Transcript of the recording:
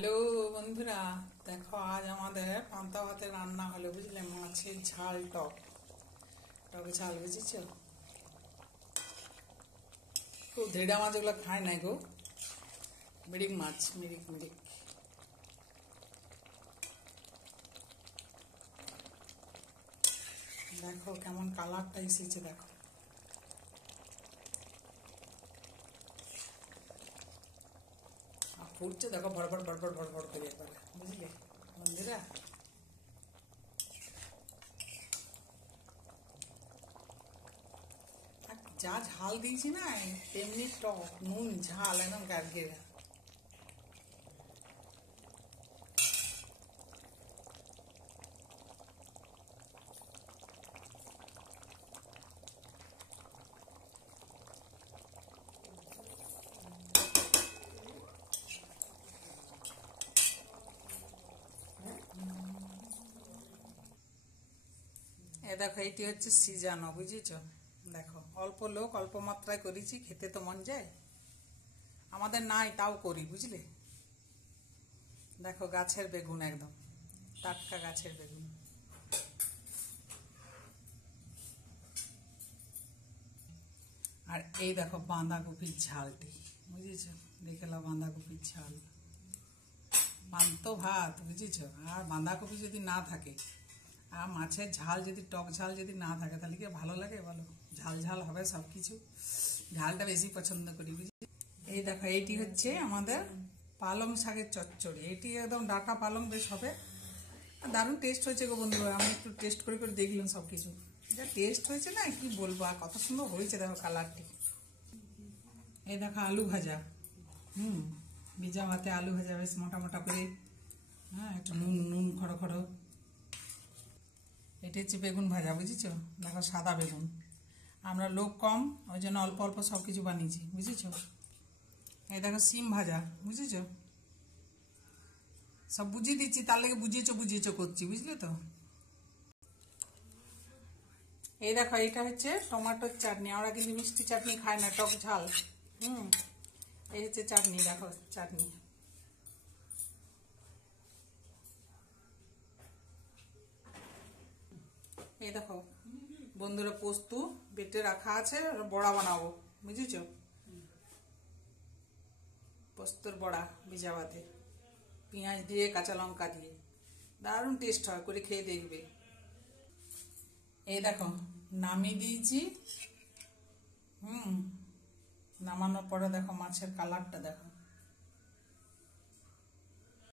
Hello বন্ধুরা, দেখো আজ আমাদের পান্তা ভাতে রান্না হলো, বুঝলে? মাছের ঝাল টক টক ঝাল, বুঝেছ? খুব ধেড়া মাছ ওগুলো খায় না গো, মিরিক মাছ, মিরিক মিরিক। দেখো কেমন কালারটা এসেছে, দেখো। আর ফুটছে দেখো, ভড়ভড় ভড়ভড় ভড়ভড় করে একবারে, বুঝলে বন্ধুরা? যা ঝাল দিয়েছি না, তেমনি টক, নুন ঝাল একদম গার্গের। এ দেখো, এইটি হচ্ছে সিজানো, বুঝেছ? দেখো অল্প লোক, অল্প মাত্রায় করেছি, খেতে তো মন যায়। আমাদের নাই তাও করি, বুঝলে? দেখো গাছের বেগুন, একদম টাটকা গাছের বেগুন। আর এই দেখো বাঁধাকপির ঝালটি, বুঝেছ? দেখে নাও বাঁধাকপির ঝাল, পান্ত ভাত, বুঝেছ? আর বাঁধাকপি যদি না থাকে, আর মাছের ঝাল যদি, টক ঝাল যদি না থাকে, তাহলে কি ভালো লাগে বলো? ঝাল ঝাল হবে সব কিছু, ঝালটা বেশি পছন্দ করি, বুঝলি? এই দেখো, এইটি হচ্ছে আমাদের পালং শাকের চচ্চড়ি। এটি একদম ডাটা পালং, বেশ হবে। দারুণ টেস্ট হয়েছে গো বন্ধুরা, আমি একটু টেস্ট করে করে দেখলাম সব কিছু, যা টেস্ট হয়েছে না, কি বলবো, আর কত সুন্দর হয়েছে দেখো কালারটি। এই দেখো আলু ভাজা, ভিজা ভাতে আলু ভাজা, বেশ মোটা মোটা করে, হ্যাঁ, একটু নুন নুন খড়ো খড়ো। এটা হচ্ছে বেগুন ভাজা, বুঝেছ? দেখো সাদা বেগুন, আমরা লোক কম, ওই জন্য অল্প অল্প সব কিছু বানিয়েছি, বুঝেছ? এই দেখো সিম ভাজা, বুঝেছ? সব বুঝিয়ে দিচ্ছি, তার লেগে বুঝিয়েছো বুঝিয়েছো করছি, বুঝলে তো? এই দেখো, এইটা হচ্ছে টমেটোর চাটনি। আমরা কিন্তু মিষ্টি চাটনি খাই না, টক ঝাল। এই হচ্ছে চাটনি, দেখো চাটনি। এই দেখো বন্ধুরা, পোস্ত বেটে রাখা আছে, বড়া বানাবো, বুঝেছ? পোস্তর বড়া ভিজা ভাতে, পেঁয়াজ দিয়ে, কাঁচা লঙ্কা দিয়ে, দারুণ টেস্ট হয়, করে খেয়ে দেখবে। এই দেখো নামিয়ে দিয়েছি। নামানোর পরে দেখো মাছের কালারটা দেখো,